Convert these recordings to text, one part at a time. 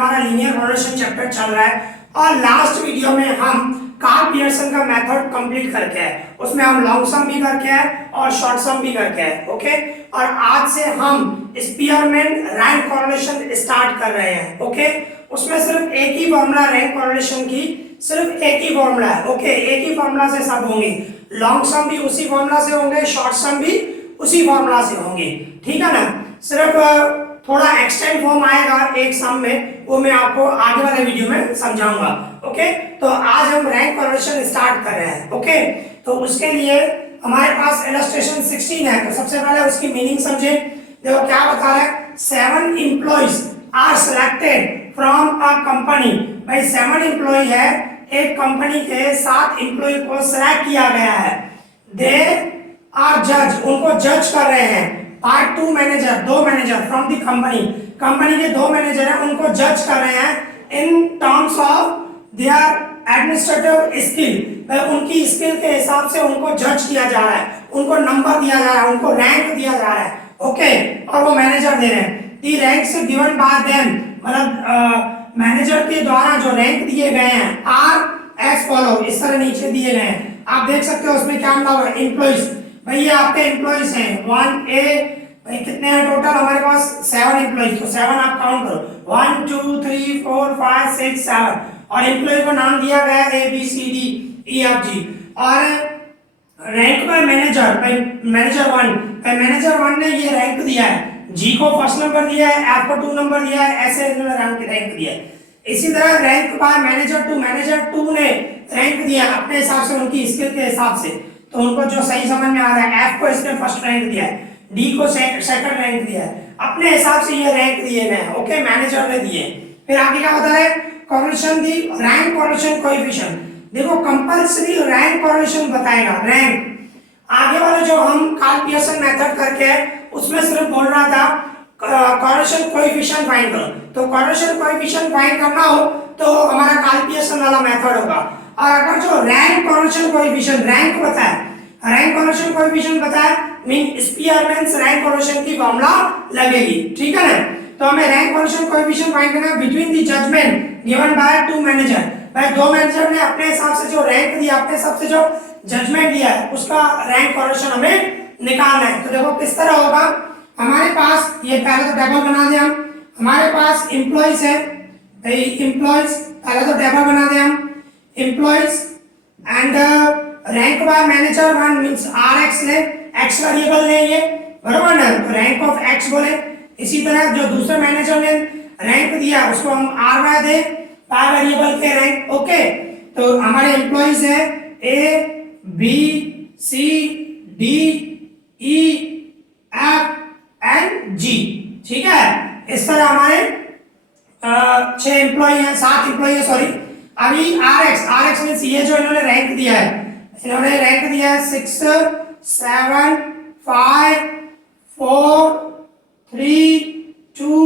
हमारा linear progression chapter चल रहा है और लास्ट वीडियो में हम कार्ल पियर्सन का मेथड कंप्लीट करके है, उसमें हम लॉन्ग सम भी करके है और शॉर्ट सम भी करके है। ओके, और आज से हम स्पीयरमैन रैंक कोरिलेशन स्टार्ट कर रहे हैं। ओके, उसमें सिर्फ एक ही फॉर्मूला रैंक कोरिलेशन की, सिर्फ एक ही फॉर्मूला है। ओके, एक ही फॉर्मूला से सब होंगे, लॉन्ग सम भी उसी फॉर्मूला से होंगे, शॉर्ट सम भी उसी फॉर्मूला से होंगे। ठीक है ना, सिर्फ थोड़ा एक्सटेंड फॉर्म आएगा एक सम में, वो मैं आपको आगे वाले वीडियो में समझाऊंगा। ओके, तो आज हम रैंक कोरिलेशन स्टार्ट कर रहे हैं। ओके, तो उसके लिए हमारे पास इलस्ट्रेशन 16 है, तो सबसे पहले उसकी मीनिंग समझे। देखो क्या बता रहा है, 7 employees are selected from a company. भाई 7 एम्प्लॉय है, एक कंपनी के 7 एम्प्लॉय को सिलेक्ट किया गया है। दे आर जज, उनको जज कर रहे हैं। Part 2 manager, 2 manager from the company, company के 2 मैनेजर हैं, उनको जज कर रहे हैं in terms of their administrative skill. उनकी स्किल के हिसाब से उनको जज किया जा रहा है, उनको नंबर दिया जा रहा है, उनको रैंक दिया जा रहा है। ओके, और वो मैनेजर दे रहे हैं। दी रैंक्स गिवन बाय देम, मतलब मैनेजर के द्वारा जो रैंक दिए गए हैं आर एज फॉलो, इस तरह नीचे दिए गए हैं। आप देख सकते हो उसमें क्या नाम है, एम्प्लॉइज। भाई ये आपके एम्प्लॉइज हैं 1A, भाई कितने हैं टोटल हमारे पास 7 एम्प्लॉइज, तो 7 आप काउंट करो, 1 2 3 4 5 6 7, और एम्प्लॉय को नाम दिया गया है ABCDEFG। और रैंक बाय मैनेजर, भाई मैनेजर 1, भाई मैनेजर 1 ने ये रैंक दिया है, G को फर्स्ट नंबर दिया है, F को 2 नंबर दिया है, ऐसे इन्होंने रैंक दिया है। इसी तरह रैंक बाय मैनेजर 2, मैनेजर 2 ने रैंक दिया अपने हिसाब से, उनकी स्किल के हिसाब से, तो उनको जो सही समझ में आ रहा है। F को इसने फर्स्ट रैंक दिया है, D को सेकंड रैंक दिया है, अपने हिसाब से ये रैंक दिए गए हैं। ओके, मैनेजर ने दिए। फिर आगे क्या बता रहे हैं, कोरिलेशन दी रैंक कोरिलेशन कोएफिशिएंट। देखो कंपल्सरी रैंक कोरिलेशन बताएगा, रैंक। आगे वाले जो हम कार्ल पियर्सन मेथड करके है उसमें सिर्फ बोल रहा था कोरिलेशन कोएफिशिएंट फाइंड करो, तो कोरिलेशन कोएफिशिएंट फाइंड करना हो तो हमारा कार्ल पियर्सन वाला मेथड होगा। और अगर जो रैंक कोरिलेशन कोएफिशिएंट रैंक बताए, रैंक कोरिलेशन कोएफिशिएंट बताए, मीन स्पीयरमैन रैंक कोरिलेशन की फॉर्मूला लगेगी। ठीक है ना, तो हमें रैंक कोरिलेशन कोएफिशिएंट फाइंड करना है between the judgement given by 2 manager. भाई 2 मैनेजर ने अपने हिसाब से जो रैंक दिया, अपने हिसाब से जो जजमेंट दिया है, उसका रैंक कोरिलेशन हमें निकालना है। तो देखो किस तरह होगा, हमारे पास ये पहले तो टेबल बना दिया हम, हमारे पास एम्प्लॉइज है, भाई एम्प्लॉइज पहले तो टेबल बना दिया हम, employees and rank by manager 1 means RX ले, X वेरिएबल ले ये, बराबर ना, तो रैंक ऑफ X बोले। इसी तरह जो दूसरे मैनेजर ने रैंक दिया उसको हम R बाय दे, बाय वेरिएबल के रैंक। ओके, तो हमारे एम्प्लॉइज है A B C D E F and G। ठीक है, इस तरह हमारे 6 एम्प्लॉय हैं, 7 एम्प्लॉय है, सॉरी। अभी RX मींस ये जो इन्होंने रैंक दिया है, इन्होंने रैंक दिया है 6 7 5 4 3 2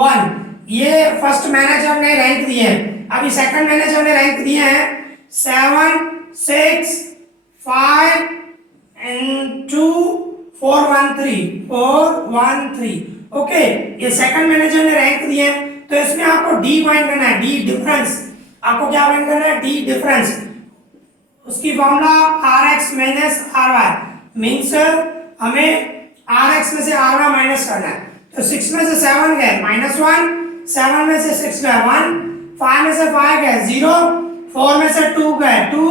1, ये फर्स्ट मैनेजर ने रैंक दिए हैं। अभी सेकंड मैनेजर ने रैंक दिए हैं 7 6 5 and 2 4 1 3 4 1 3। ओके, ये सेकंड मैनेजर ने रैंक दिए हैं, तो इसमें आपको D फाइंड करना है, D डिफरेंस। आपको क्या फाइंड करना है, D डिफरेंस। उसकी formula RX minus RY, means हमें RX में से RY माइनस करना है। तो 6 में से 7 गए -1, 7 में से 6 गए 1, 5 में से 5 गए 0, 4 में से 2 गए 2,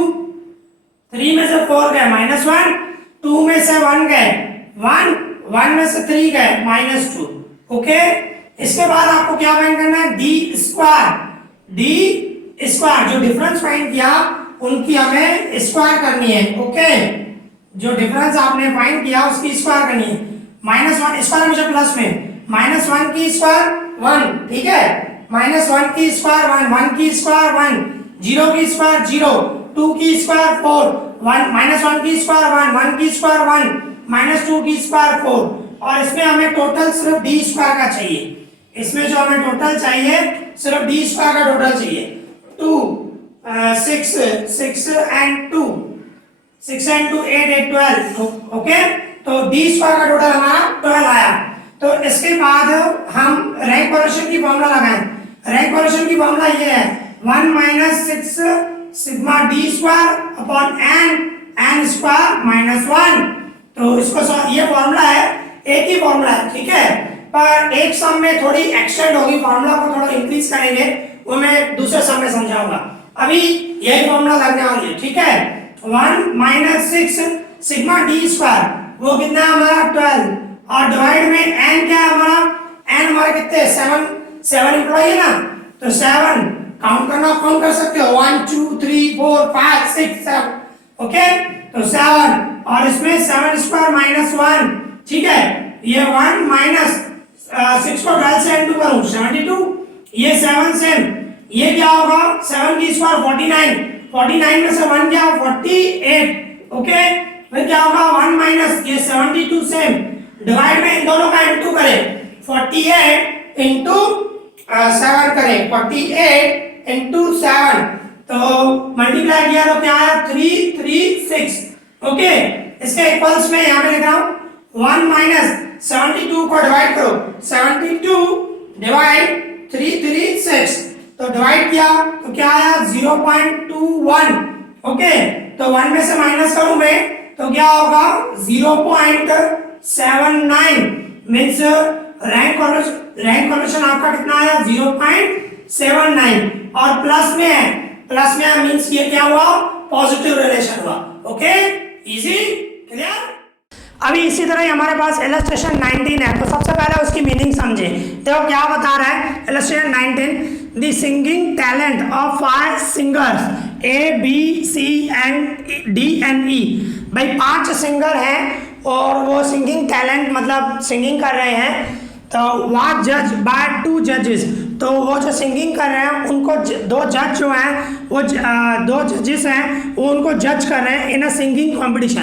3 में से 4 गए -1, 2 में से 1 गए 1, 1 में से 3 गए -2। ओके, इसके बाद आपको क्या फाइंड करना है, D स्क्वायर, जो डिफरेंस फाइंड किया उनकी हमें स्क्वायर करनी है। ओके, जो डिफरेंस आपने फाइंड किया उसकी स्क्वायर करनी है। -1 स्क्वायर में प्लस में, -1 की स्क्वायर 1, ठीक है, -1 की स्क्वायर 1, 1 की स्क्वायर 1, 0 की स्क्वायर 0, 2 की स्क्वायर 4, 1 की स्क्वायर 1, 1 की स्क्वायर 1, -2 की स्क्वायर 4। और इसमें हमें टोटल सिर्फ D स्क्वायर का चाहिए, इसमें जो हमें टोटल चाहिए सिर्फ D स्क्वायर का टोटल चाहिए। 2 6 एंड 2 8 8 12। ओके, तो D स्क्वायर का टोटल हमारा 12 आया। तो इसके बाद हम रैंक कोरिलेशन की फॉर्मूला लगाएं। रैंक कोरिलेशन की फॉर्मूला ये है 1 minus 6 sigma D square upon N square minus 1। तो इसको ये फॉर्मूला है, एक ही फॉर्मूला है, ठीक है, पर एक सम में थोड़ी एक्सटेंड होगी, फॉर्मूला को थोड़ा इंक्रीज करेंगे, वो मैं दूसरे सम में समझाऊंगा। अभी यही फॉर्मूला लगने वाली है, ठीक है। 1 माइनस 6 सिग्मा डी स्क्वायर, वो कितना है हमारा 12, और डिवाइड में एन क्या है हमारा, एन हमारे कितने 7 एम्प्लॉई है ना, तो 7 काउंट कर सकते हो 1 2 3 4 5 6 7, ओके, तो 7 और इसमें 7 स्क्वायर माइनस 1, ठीक है, ये 1 माइनस 6 को 12 से इंटू करूं 72, ये 7 से ये क्या होगा 7 की स्क्वायर 49 में से 1 क्या 48, ओके, फिर क्या होगा 1 माइनस ये 72 से डिवाइड में इन दोनों का इंटू करें 48 इंटू 7 करें 48 इंटू 7, तो मल्टीप्लाई किया तो क्या आया 336, ओके। इसके इक्वल्स में यहाँ पे लिख रहा हूँ 1 माइनस 72 को डिवाइड करो 72 डिवाइड 336, तो डिवाइड किया तो क्या आया 0.21, ओके, तो 1 में से माइनस करूं मैं तो क्या होगा 0.79, मींस रैंक कोरिलेशन आपका कितना आया 0.79, और प्लस में है मींस ये क्या हुआ पॉजिटिव रिलेशन हुआ, ओके, इजी, क्लियर। अभी इसी तरह ही हमारे पास इलस्ट्रेशन 19 है, तो सबसे पहले उसकी मीनिंग समझे। देखो क्या बता रहा है illustration 19, the singing talent of 5 singers ABCD भाई 5 सिंगर हैं और वो सिंगिंग टैलेंट मतलब सिंगिंग कर रहे हैं, तो वाज जज बाय 2 जजेस, तो वो जो सिंगिंग कर रहे हैं उनको 2 जज जो हैं वो 2 जजेस हैं वो उनको जज कर रहे हैं इन अ सिंगिंग कंपटीशन।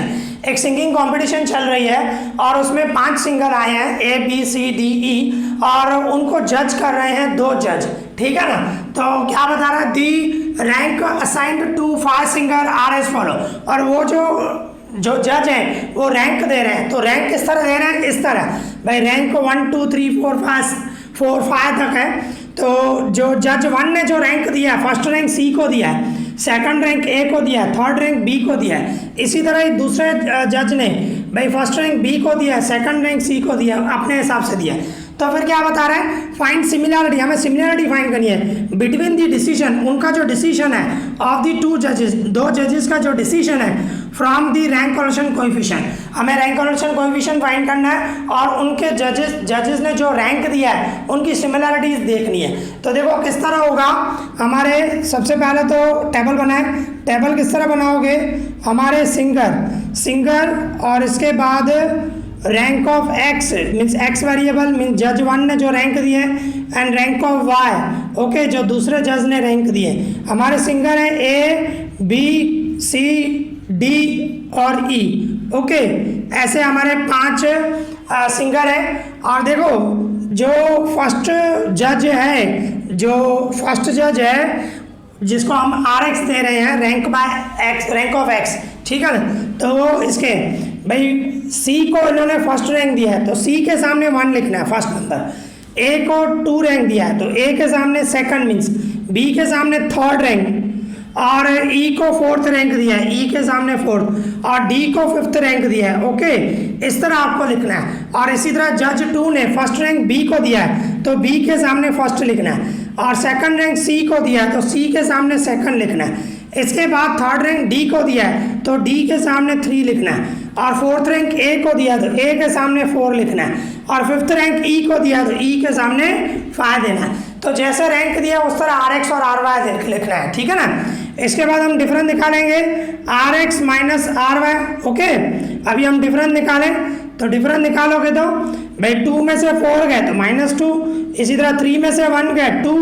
एक सिंगिंग कंपटीशन चल रही है और उसमें 5 सिंगर आए हैं ABCDE और उनको जज कर रहे हैं 2 जज, ठीक है ना। तो क्या बता रहा है the rank assigned to 5 singer are as follow, और वो जो जज हैं वो रैंक दे रहे हैं, तो रैंक किस तरह दे रहे हैं, इस तरह भाई रैंक 1 2 3 4 5 तक है, तो जो जज 1 ने जो रैंक दिया है फर्स्ट रैंक C को दिया है, सेकंड रैंक A को दिया है, थर्ड रैंक B को दिया है, इसी तरह ही दूसरे जज ने भाई फर्स्ट रैंक B को दिया है, सेकंड रैंक C को दिया है, अपने हिसाब से दिया है। तो फिर क्या बता रहा है फाइंड सिमिलरिटी, हमें सिमिलरिटी फाइंड करनी है बिटवीन दी डिसीजन, उनका जो डिसीजन है ऑफ दी 2 जजेस, 2 जजेस का जो डिसीजन है from the rank correlation coefficient, हमें रैंक कोरिलेशन कोएफिशिएंट फाइंड करना है और उनके जजेस ने जो रैंक दिया है उनकी सिमिलरिटीज देखनी है। तो देखो किस तरह होगा, हमारे सबसे पहले तो टेबल बनाए, टेबल किस तरह बनाओगे, हमारे सिंगर और इसके बाद rank of x means x variable means जज 1 ने जो रैंक दिए and rank of y, okay, जो दूसरे जज ने रैंक दिए। हमारे सिंगर हैं A B C D और E, ओके, ऐसे हमारे 5 सिंगर हैं। और देखो जो फर्स्ट जज है जिसको हम RX दे रहे हैं रैंक ऑफ x, ठीक है ना, तो वो इसके भाई C को इन्होंने फर्स्ट रैंक दिया है तो C के सामने 1 लिखना है फर्स्ट नंबर, A को 2 रैंक दिया है तो A के सामने सेकंड मीन्स B के सामने थर्ड रैंक, और E को 4th रैंक दिया है E के सामने 4th, और D को 5th रैंक दिया है, ओके, इस तरह आपको लिखना है। और इसी तरह जज 2 ने फर्स्ट रैंक B को दिया है तो B के सामने फर्स्ट लिखना है, और सेकंड रैंक C को दिया है तो C के सामने सेकंड लिखना है। इसके बाद थर्ड रैंक D को दिया है तो D के सामने 3 लिखना है, और 4th रैंक A को दिया तो A के सामने 4 लिखना है, और 5th रैंक E को दिया तो E के सामने 5 देना है। तो जैसे रैंक दिया उस तरह RX और RY लिखना है, ठीक है ना। इसके बाद हम डिफरेंस निकालेंगे RX माइनस RY, ओके। अभी हम डिफरेंस निकालें तो डिफरेंस निकालोगे तो भाई 2 में से 4 गए तो -2, इसी तरह 3 में से 1 गए 2,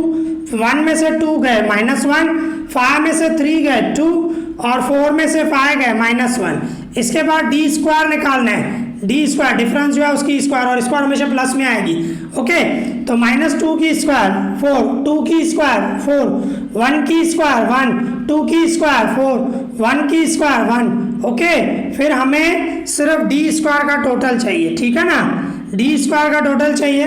1 में से 2 गए -1, 5 में से 3 गए 2, और 4 में से 5 गए -1। इसके बाद D स्क्वायर निकालना है, D स्क्वायर डिफरेंस जो है उसकी स्क्वायर, और स्क्वायर हमेशा प्लस में आएगी, ओके। तो -2 की स्क्वायर 4, 2 की स्क्वायर 4, 1 की स्क्वायर 1, 2 की स्क्वायर 4, 1 की स्क्वायर 1, ओके। फिर हमें सिर्फ D स्क्वायर का टोटल चाहिए, ठीक है ना, D स्क्वायर का टोटल चाहिए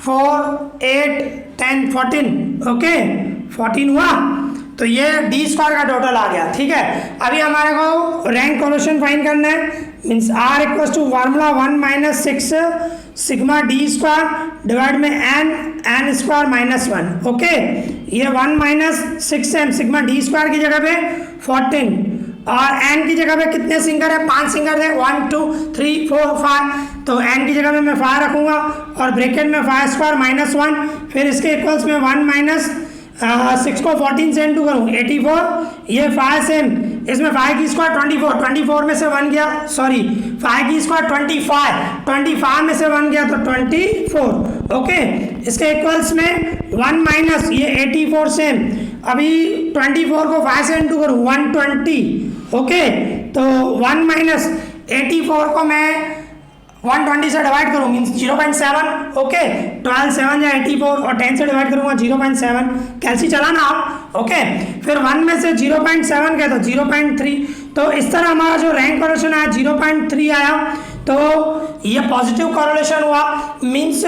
4 8 10 14 ओके 14 हुआ। तो ये डी स्क्वायर का टोटल आ गया। ठीक है, अभी हमारे को रैंक कोलोशन फाइंड करना है, means R equals to formula 1 minus 6 sigma D square divide में एन स्क्वायर माइनस 1 ओके। ये 1 minus 6 M sigma D square की जगह पे 14 और एन की जगह पे कितने सिंगर है, 5 सिंगर है, 1 2 3 4 5। तो एन की जगह में मैं 5 रखूंगा और ब्रैकेट में 5 स्क्वायर माइनस 1, फिर इसके इक्वल्स में 1 माइनस 6 को 14 से इंटू करूँ 84, ये 5 सेम, इसमें 5 की स्क्वायर 24 में से 1 गया, सॉरी 5 की स्क्वायर 25 में से 1 गया तो 24 ओके। इसके इक्वल्स में 1 माइनस ये 84 सेम, अभी 24 को 5 से इंटू करूँ 120 ओके। तो 1 माइनस 84 को मैं 120 से डिवाइड करूँ मीन्स 0.7 ओके। 12 7 या 84 और 10 से डिवाइड करूँगा 0.7, कैलसी चलाना आप ओके। फिर 1 में से 0.7 गया तो 0.3, तो इस तरह हमारा जो रैंक कोरिलेशन आया 0.3 आया। तो ये पॉजिटिव कोरिलेशन हुआ, मीन्स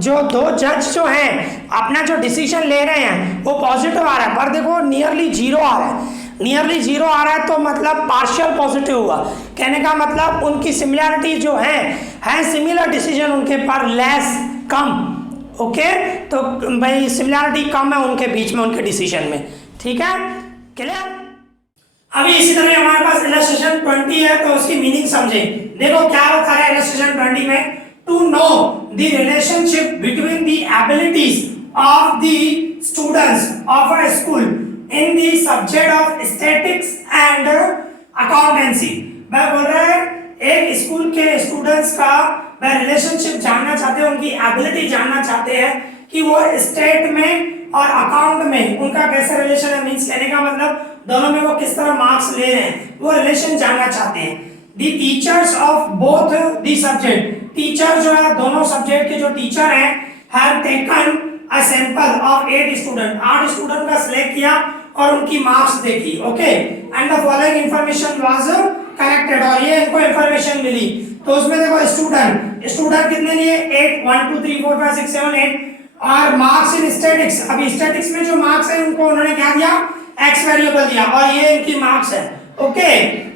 जो दो जज जो हैं अपना जो डिसीजन ले रहे हैं वो पॉजिटिव आ रहा है, पर देखो नियरली जीरो आ रहा है, नियरली जीरो आ रहा है तो मतलब पार्शियल पॉजिटिव हुआ। कहने का मतलब उनकी सिमिलैरिटी जो है सिमिलर डिसीजन उनके पर लेस कम ओके। तो भाई सिमिलैरिटी कम है उनके बीच में उनके डिसीजन में। ठीक है, क्लियर। अभी इसी तरह हमारे पास इलस्ट्रेशन 20 है तो उसकी मीनिंग समझे। देखो क्या बता रहा है इलस्ट्रेशन 20 में, to know the relationship between the abilities of the students of a school in the subject of statics and accountancy. मैं बोल रहा है एक स्कूल के स्टूडेंट्स का वह रिलेशनशिप जानना चाहते हैं, उनकी एबिलिटी जानना चाहते हैं कि वो स्टेट में और अकाउंट में उनका कैसा रिलेशन है, मींस कहने का मतलब दोनों में वो किस तरह मार्क्स ले रहे हैं, वो रिलेशन जानना चाहते हैं। The teachers of both the subject, teacher जो है दोनों सब्जेक्ट के जो टीचर हैं have taken a sample of 8 student, 8 student का सिलेक्ट किया और उनकी मार्क्स देखी okay. And the following information was collected, और ये इनको इंफॉर्मेशन मिली। तो उसमें देखो स्टूडेंट कितने लिए 8 1 2 3 4 5 6 7 8 और मार्क्स इन स्टैटिक्स। अभी स्टैटिक्स में जो मार्क्स है उनको उन्होंने क्या दिया, एक्स वेरिएबल दिया और ये इनकी मार्क्स है ओके।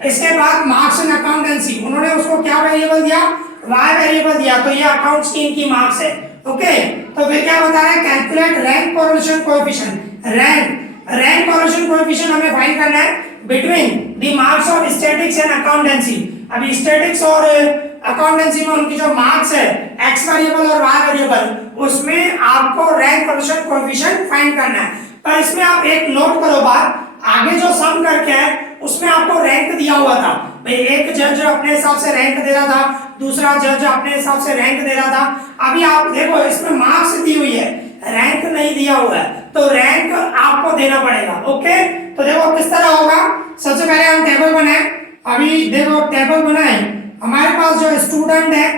इसके बाद मार्क्स इन अकाउंटेंसी उन्होंने उसको क्या वेरिएबल दिया, वाई वेरिएबल दिया, तो ये अकाउंट्स की इनकी मार्क्स है ओके। तो फिर क्या बता रहा है, calculate rank correlation coefficient. Rank correlation coefficient हमें फाइंड करना है between the marks of statics and accountancy. अभी स्टैटिक्स और अकाउंटेंसी में उनकी जो मार्क्स है एक्स वेरिएबल और वाई वेरिएबल, उसमें आपको रैंक कोरिलेशन कोएफिशिएंट फाइंड करना है। पर इसमें आप एक नोट करो बात, आगे जो सम करके है उसमें आपको रैंक दिया हुआ था भाई, एक जज अपने हिसाब से रैंक दे रहा था, दूसरा जज अपने हिसाब से रैंक दे रहा था। अभी आप देखो इसमें मार्क्स दी हुई है, रैंक नहीं दिया हुआ है, तो रैंक आपको देना पड़ेगा ओके। तो देखो किस तरह होगा, सबसे पहले हम टेबल बनाए। अभी देखो टेबल बनाए, हमारे पास जो स्टूडेंट है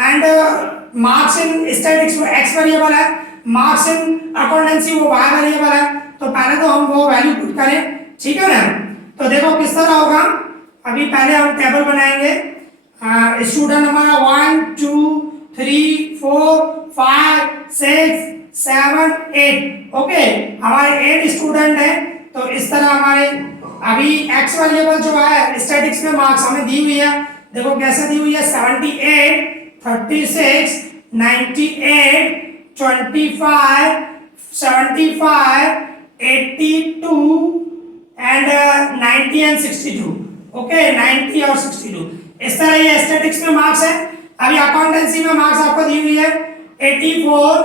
एंड मार्क्स इन स्टैटिक्स वो एक्स वेरिएबल है, मार्क्स इन अकाउंटेंसी वो वाई वेरिएबल है। तो पहले तो हम वो वैल्यू पुट करें, ठीक है ना। तो देखो किस तरह होगा, अभी पहले हम टेबल बनाएंगे। स्टूडेंट हमारा 1 2 3 4 5 6 7 8 ओके, हमारे 8 स्टूडेंट है। तो इस तरह हमारे अभी एक्स वेरिएबल जो है स्टैटिक्स में मार्क्स हमें दी हुई है, देखो कैसे दी हुई है 78 36 98 25 75 82 एंड 90 एंड 62 ओके, 90 और 62 इस तरह ये स्टैटिक्स में मार्क्स है। अभी अकाउंटेंसी में मार्क्स आपको दी हुई है 84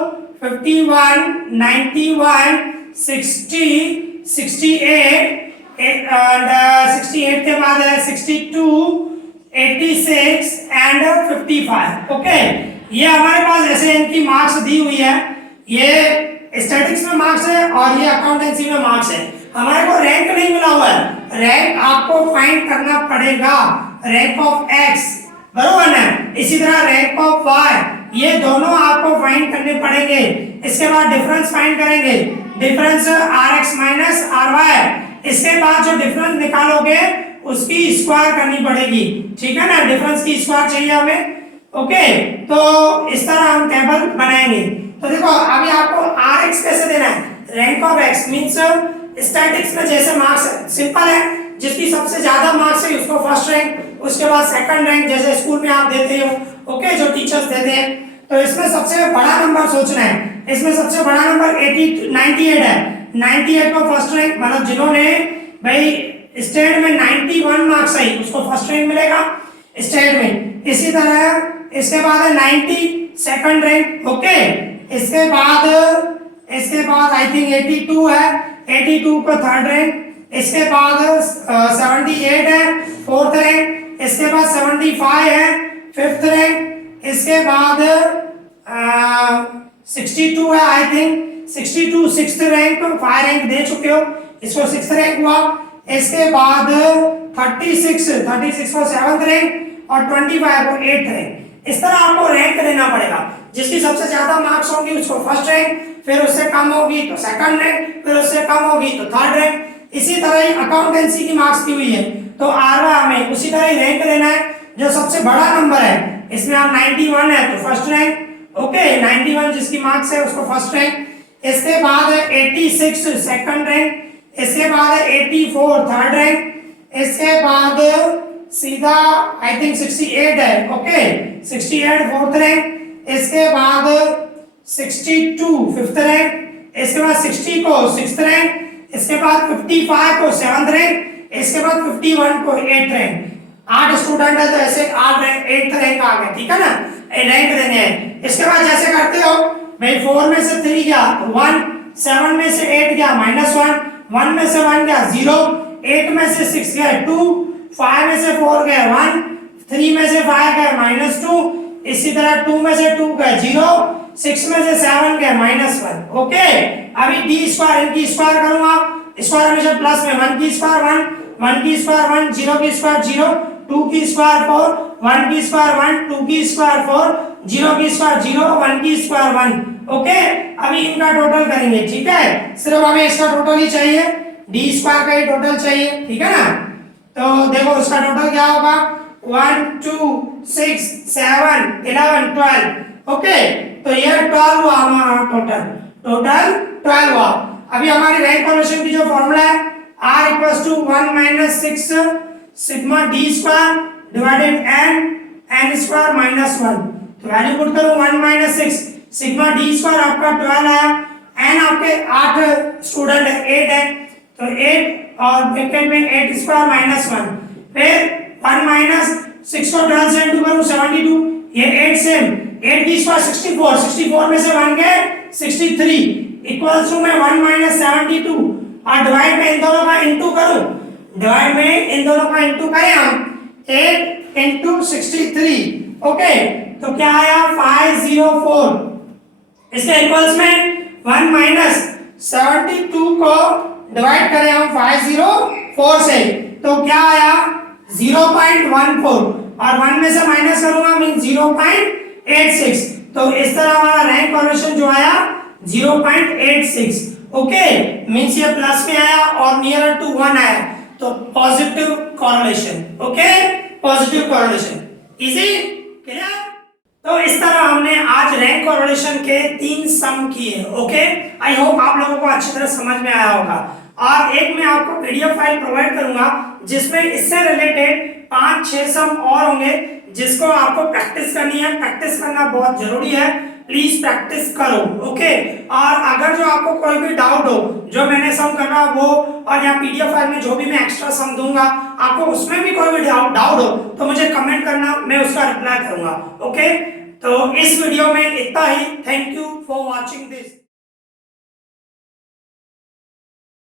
51 91 60 68 एंड 68 के बाद है 62 86 एंड 55 ओके। ये हमारे पास ऐसे इनकी मार्क्स दी हुई है, ये स्टैटिक्स में मार्क्स है और ये अकाउंटेंसी में मार्क्स है। हमारे को रैंक नहीं मिला हुआ है, रैंक आपको फाइंड करना पड़ेगा, रैंक ऑफ एक्स बरोबर ना, इसी तरह रैंक ऑफ वाई, ये दोनों आपको फाइंड करने पड़ेंगे। इसके बाद डिफरेंस फाइंड करेंगे, difference R X minus R Y. इसके बाद जो डिफरेंस निकालोगे उसकी स्क्वायर करनी पड़ेगी, ठीक है ना, डिफरेंस की स्क्वायर चाहिए हमें ओके। तो इस तरह हम टेबल बनाएंगे। तो देखो अभी आपको Rx कैसे देना है, rank of x means statics में जैसे मार्क्स सिंपल है, जिसकी सबसे ज्यादा मार्क्स है उसको फर्स्ट रैंक, उसके बाद सेकंड रैंक जैसे स्कूल में आप देते हो, ओके, जो टीचर्स देते हैं। तो इसमें सबसे बड़ा नंबर सोचना है, इसमें सबसे बड़ा नंबर 98 है, 98 को फर्स्ट रैंक, मतलब जिन्होंने भाई स्टेट में 91 मार्क्स आई उसको फर्स्ट रैंक मिलेगा स्टेट में। इसी तरह इसके बाद है 90 सेकंड रैंक, ओके। इसके बाद आई थिंक 82 है, 82 को थर्ड रैंक। इसके बाद 78 है फोर्थ रैंक। इसके बाद 75 है फिफ्थ रैंक। इसके बाद 62 है I think, 62 sixth rank, 5 rank दे चुके हो, इसको सिक्स्थ रैंक हुआ। इसके बाद 36 को सेवंथ रैंक और 25 को एट्थ रैंक। इस तरह आपको रैंक देना पड़ेगा, जिसकी सबसे ज्यादा मार्क्स होंगी उसको फर्स्ट रैंक, फिर उससे कम होगी तो सेकंड रैंक, फिर उससे कम होगी तो थर्ड रैंक। इसी तरह ही अकाउंटेंसी की मार्क्स दी हुई है तो आरवा हमें उसी तरह ही रैंक देना है। जो सबसे बड़ा नंबर है इसमें आप 91 है तो फर्स्ट रैंक, ओके, 91 जिसकी मार्क्स है उसको फर्स्ट रैंक। इसके बाद है 86 सेकंड रैंक। इसके बाद है 84 थर्ड रैंक। इसके बाद सीधा आई थिंक 68 है, ओके, 68 फोर्थ रैंक। इसके बाद 62 फिफ्थ रैंक। इसके बाद 60 को सिक्स्थ रैंक। इसके बाद 55 को सेवंथ रैंक। इसके बाद 51 को एट्थ रैंक। 8 स्टूडेंट है तो ऐसे 8 रैंक एट्थ रैंक आ गए, ठीक है ना, रैंक देने हैं। इसके बाद जैसे करते हो भाई 4 में से 3 गया तो 1, 7 में से 8 गया -1, 1 में से 1 गया 0, 8 में से 6 गया 2, 5 में से 4 गया 1, 3 में से 5 गया -2, इसी तरह 2 में से 2 गया 0, 6 में से 7 गया -1, ओके। अभी d स्क्वायर इनकी स्क्वायर करूंगा, स्क्वायर हमेशा प्लस में, 1 की स्क्वायर 1, 1 की स्क्वायर 1, 0 की स्क्वायर 0, 2 की स्क्वायर 4, 1 की स्क्वायर 1, 2 की स्क्वायर 4, 0 की स्क्वायर 0, 1 की स्क्वायर 1, ओके। अभी इनका टोटल करेंगे, ठीक है, सिर्फ हमें इसका टोटल ही चाहिए, d स्क्वायर का ही टोटल चाहिए, ठीक है ना। तो देखो उसका टोटल क्या होगा, 1 2 6 7 11 12, ओके। तो ये 12 हुआ हमारा टोटल 12 हुआ। अभी हमारी रैंक कॉन्वर्शन की जो फॉर्मूला है r = 1 - 6 sigma d square divided n square -1। तो वैल्यू पुट करो 1 - 6 सिग्मा d स्क्वायर आपका 12 आया, n आपके 8 स्टूडेंट है 8 है तो 8 और ब्रैकेट में 8 स्क्वायर -1, फिर 1 - 6 को 12 से इंटू करूं 72, ये 8 सेम, 8 की स्क्वायर 64, 64 में से 1 गए 63 इक्वल्स टू में 1 - 72 और डिवाइड में इन दोनों का इनटू करूं, डिवाइड में इन दोनों का इनटू करें हम 8 × 63, ओके। तो क्या आया 504। इसके इक्वल्स में 1 - 72 को डिवाइड करें हम 504 से तो क्या आया 0.14 और 1 में से माइनस करूंगा मीन 0.86। तो इस तरह हमारा रैंक कॉन्वर्शन जो आया 0.86, ओके, मींस ये प्लस में आया और नियरर टू 1 आया तो positive correlation, okay, positive correlation, easy, clear. तो इस तरह हमने आज रैंक कॉरेलेशन के 3 सम किए, ओके। आई होप आप लोगों को अच्छी तरह समझ में आया होगा। और एक मैं आपको पीडीएफ फाइल प्रोवाइड करूंगा जिसमें इससे रिलेटेड 5-6 सम और होंगे जिसको आपको प्रैक्टिस करनी है। प्रैक्टिस करना बहुत जरूरी है, प्लीज प्रैक्टिस करो, ओके। और अगर जो आपको कोई भी डाउट हो जो मैंने सम करना वो और या पीडीएफ फाइल में जो भी मैं एक्स्ट्रा सम दूंगा आपको उसमें भी कोई भी डाउट हो तो मुझे कमेंट करना, मैं उसका रिप्लाई करूंगा, ओके। तो इस वीडियो में इतना ही। Thank you for watching this.